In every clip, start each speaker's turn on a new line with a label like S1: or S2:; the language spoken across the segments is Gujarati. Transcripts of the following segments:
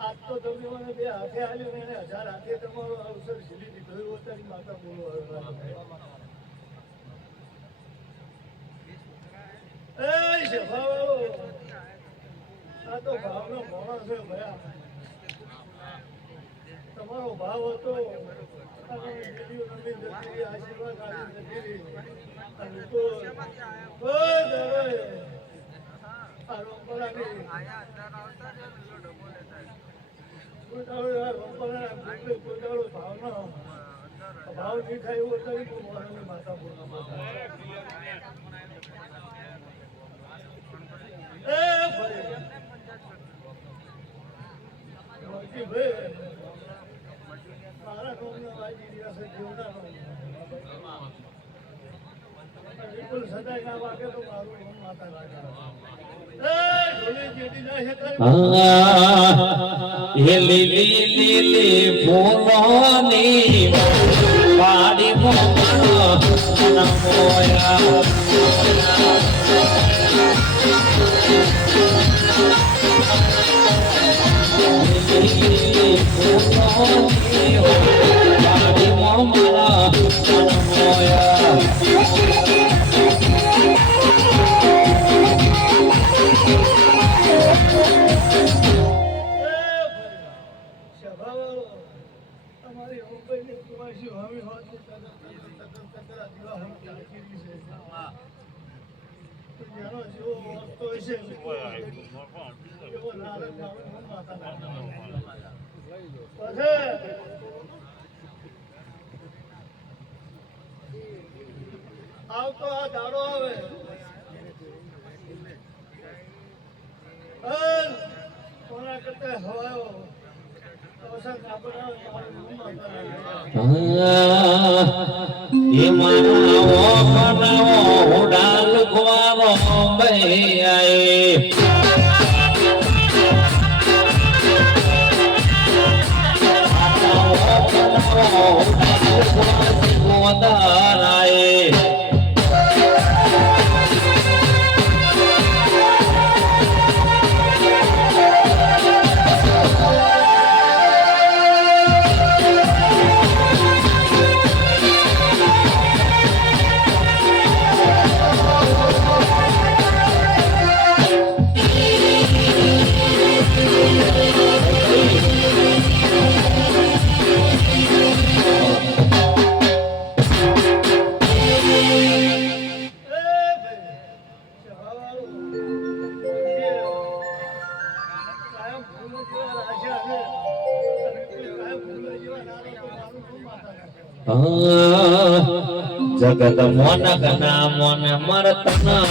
S1: આજ તો તમે મને બે હાથે આલ્યો ને હજાર હાથે તમારો અવસર ઝીલી દીધો તારી માતા બોલવા આ તો ભાવનો ઘોડો છે ભયા તમારો ભાવ હતો ભાવ નહીં થાય એવો તરી તો મોરાની માતા મારા ગામના વાજી રહ્યા છે જીવડાનો બિલકુલ સદાય ના વાગે તો મારું નામ માતા લાગે
S2: હે લીલી લીલી ફૂલોની પાડી મોયા લીલી
S1: હમ ચાલતી છે તો જેનો જેવો વખતો હશે એવો નારે મારું નામ માતા નામ. પછી આવતો આ દાડો આવે કોના કરતા હવાયો આપણા મારું નામ
S2: જગત મોન ગના મોન મરતના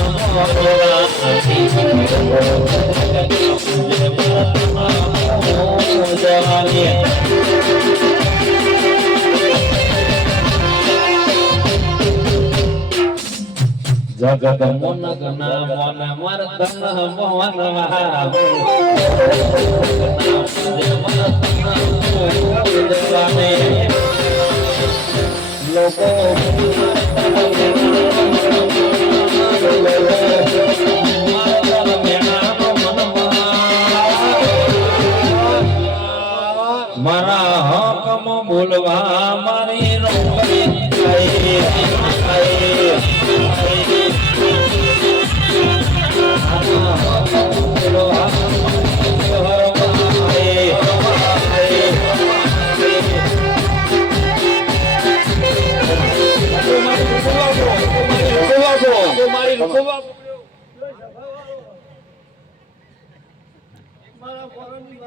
S2: જગત મોન ગના મોન મરતન મોહન મારા હકમ બોલવા મારી રોકડી થાય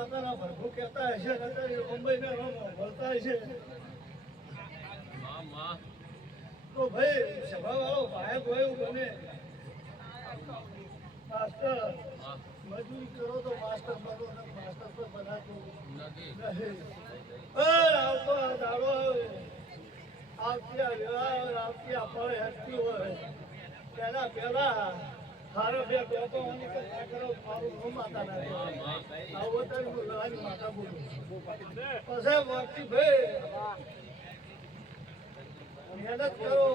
S1: પોતાના ભરભૂ કહેતા હશે મુંબઈના રમો ભરતા હશે. તો ભાઈ, સભાવાળો હોય એવું બને. માસ્ટર, મજૂરી કરો તો માસ્ટર બનો માસ્ટર તો બનાતો નથી. આવતો દાડો આવે. આવતી આ વ્યવહાર આવતી આ ફળ હેઠતી હોય. પહેલા પહેલા મારું માતા ના આવો હું લડાની માતા બોલું. પછી વાગતી ભાઈ. મહેનત કરો,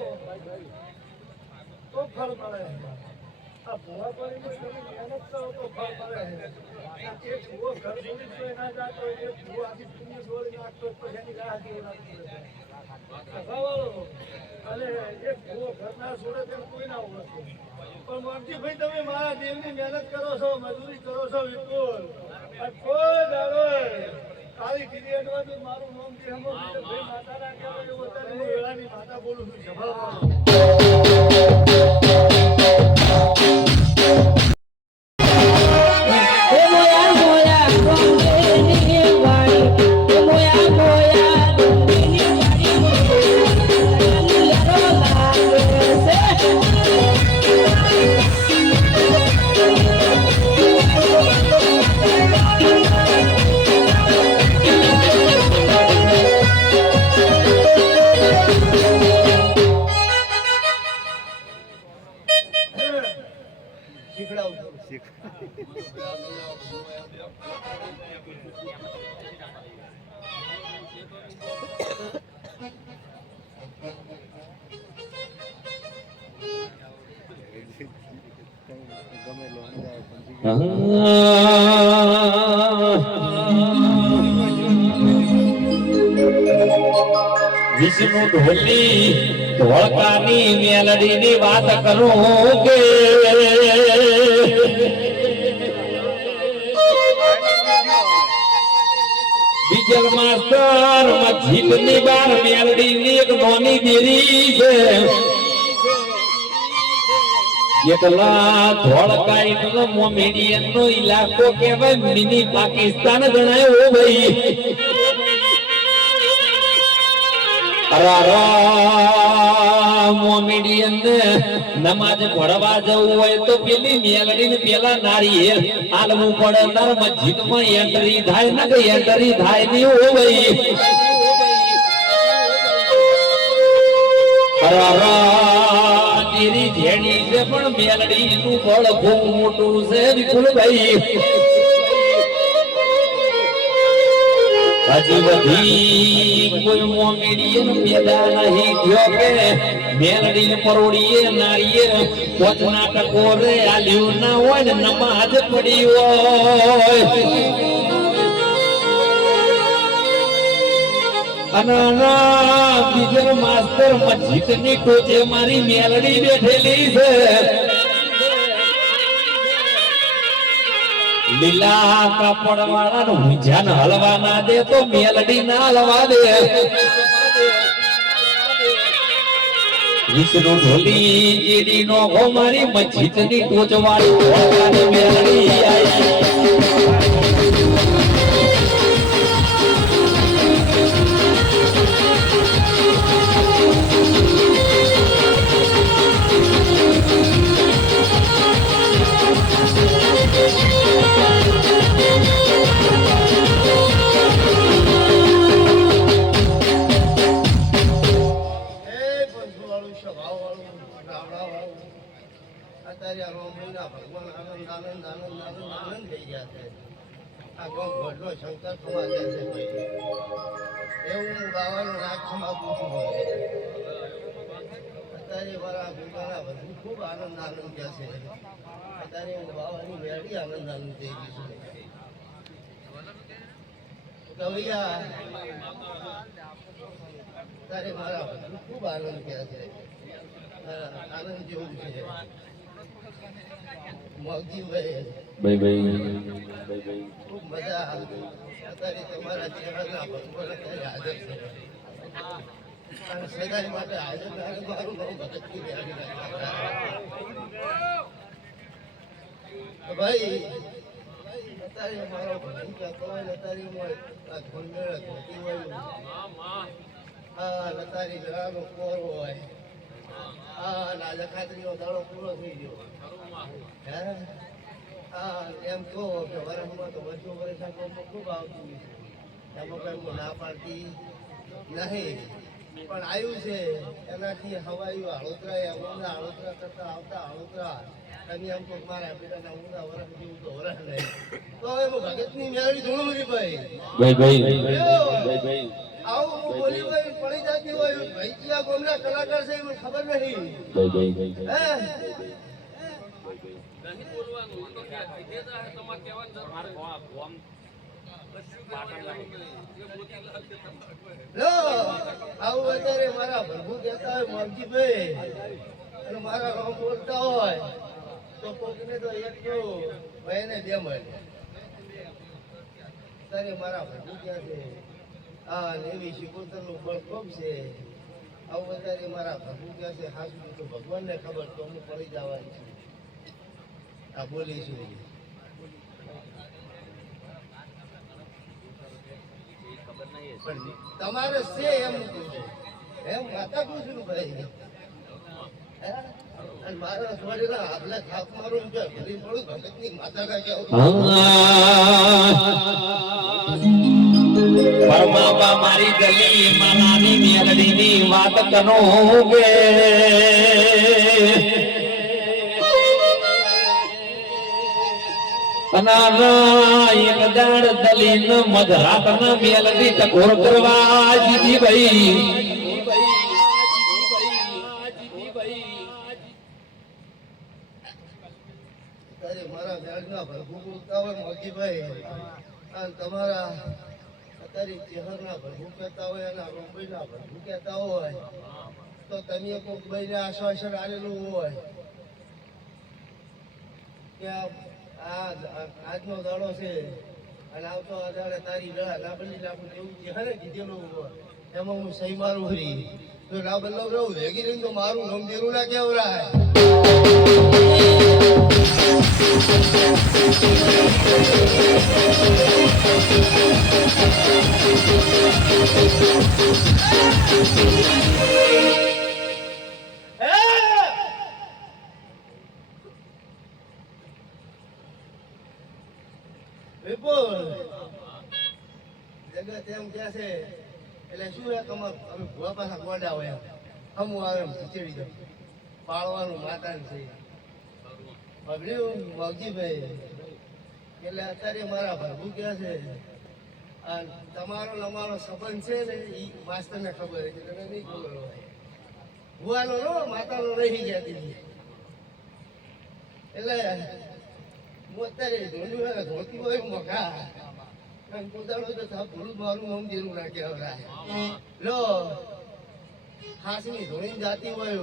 S1: તો ફળ મળે. પણ મોરજીભાઈ તમે મારા દેવની મહેનત કરો છો મજૂરી કરો છો વિપુલ કોઈ દાડો કાળી ક્રિએટમાં બી મારું નામ છે હમો ભાઈ માતા હું વેળાની માતા બોલું છું. સભાવાળો
S3: એ
S2: વિષ્ણુ ઢોલી ધોળકાની મેલડીની વાત કરું કે? બીજલ માસ્ટર જીતની બાર મેલડીની એક નોની દેરી છે. એટલા ધોળકાઈ નો મોમેડિયન નો ઇલાકો કહેવાય, મિની પાકિસ્તાન ગણાય, ઓ ભાઈ. મોમેડિયન નમાજ ભણવા જવું હોય તો પેલી મેલડી ને પેલા હે આલવું પડે તાર મસ્જિદમાં એન્ટ્રી થાય ને કે એન્ટ્રી થાય નહીં, ઓ ભાઈ. તેરી જેણી છે પણ મેલડી નું ફળ ખૂબ મોટું છે, વિપુલભાઈ. હજી બધી કોઈ મોમેડીએ પેદા નહીં થયો કે મેલડીને પરોડીએ નારીએ પોચ નાટકો રે આલ્યું ના હોય ને નમાજ પડી હોય. બીજો માસ્તર મસ્જિદની ટોચે મારી મેલડી બેઠેલી છે. લીલા કાપડ વાળા નું ઊંઝાને હલવા ના દે તો મેલડી ના હલવા દે. વિષ્ણુ ઢોલી જેડી નો મારી મસ્જિદની ટોચ વાળી મેલડી આઈ
S1: સમાજ છે એવું હું ગાવાનું રાગ સમાગું છું અત્યારે મારા ભૂલકાના વધુ ખૂબ આનંદ આનંદ છે. અત્યારે હું ગાવાની આનંદ આનંદ થઈ ગઈ કવિયા અત્યારે મારા ખૂબ આનંદ થયા છે. આનંદ જેવું છે.
S2: ભાઈ ભાઈ ભાઈ
S1: અત્યારે મારું. ભાઈ
S4: અત્યારે કહેતો હોય લતારી હોય આ ધોંડેળ ધોતી હોય આ લતારી ગળાનો કોર હોય આ ના ખાતરીનો દાડો પૂરો થઈ ગયો. હે? હા એમ કહો કે વરસમાં તો વર્ષો વર્ષ ખૂબ આવતું છે. એમાં કઈ ના પાડતી નહીં. પણ આવ્યું છે એનાથી હવાયું હાળોતરા ઊંધા હળોતરા કરતા આવતા હળોતરા અને એમ તો મારા બેટાના ઊંધા વરસ જેવું તો વરસ નહીં. તો હવે હું ભગતની મેળવી ધૂણું ભાઈ.
S2: ભાઈ ભાઈ. ભાઈ ભાઈ.
S4: આવું હું બોલી હોય પડી જતી હોય ભાઈ ક્યાં ગોમના કલાકાર છે મને ખબર નહીં. આવું અત્યારે મારા પ્રભુ કહેતા હોય મોરજીભાઈ. અને મારા રામ બોલતા હોય તો કોકને તો એક તો ભાઈને બે મળે. મારા પ્રભુ ક્યાં છે? એવી શિકોતરનું બળ ખૂબ છે? આવું અત્યારે મારા પ્રભુ ક્યાં છે હાસુ તો ભગવાનને ખબર તો હું પડી જવાની છું. આ બોલી છું. તમારે છે એમ. એમ માતા પૂછ્યું ભાઈ? મારા મારું ને કે
S2: પરમાબા મારી ગલી માનાની મેલડીની વાત કનો ગે અનારા એક દાડ દલીન મધરાત ન મેલડી ટકોર કરવા જીધી ભાઈ
S4: મારા વ્યાજના ભરભુ બોલતા હોય મોજીભાઈ તમારા અત્યારે ચહેરના ભરવું કહેતા હોય અને રોંબઈના ભરવું કહેતા હોય, તો તમે કોઈક ભાઈને આશ્વાસન આવેલું હોય કે આ આજનો દાડો છે અને આવતો અઢારે તારી વેળા લાબલી નાખું એવું ચહેરે કીધેલું હોય, એમાં હું સહી મારું ફરી તો ના બદલાવ રહું ભેગી રહીને તો મારું નમદેરું ના કેવરાય. વિપુલ જગત એમ છે, એટલે શું એક તમાર અમે ભૂવા પાછા ગોડા હોય હમું આવે એમ ખીચડી દો પાળવાનું માતાને છે. બગડ્યું મગજીભાઈ એટલે અત્યારે મારા ભાગુ ક્યાં છે તમારો અમારો સંબંધ છે ને એ માસ્તરને ખબર છે. તને નહીં ખબર હોય. ભુવાનો નો માતાનો રહી જતી એટલે હું અત્યારે ધોંડું ધોતી હોય મોખા પોતાનું તો સાવ થોડું મારું આમ જેવું લો ખાસની ધોઈને જાતી હોય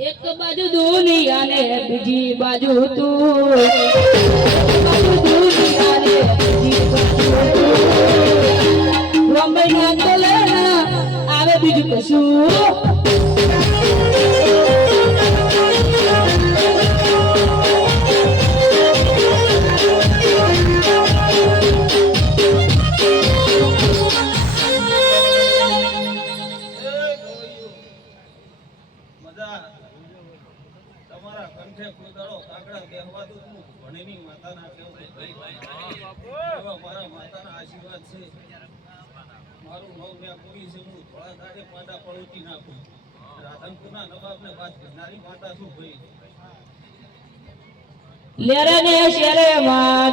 S3: એક બાજુ દુનિયા ને બીજી બાજુ તું. દુનિયા ને બીજી બાજુ આવે બીજું કશું.
S5: ધણીની માતાના માતાના આશીર્વાદ છે. મારું નવ મેં કોઈ છે હું થોડા દાડે પાડા પળોટી નાખું. રાધનપુરના નવાબને વાત કરનારી માતા શું ભાઈ?
S3: લેરને શેરે માં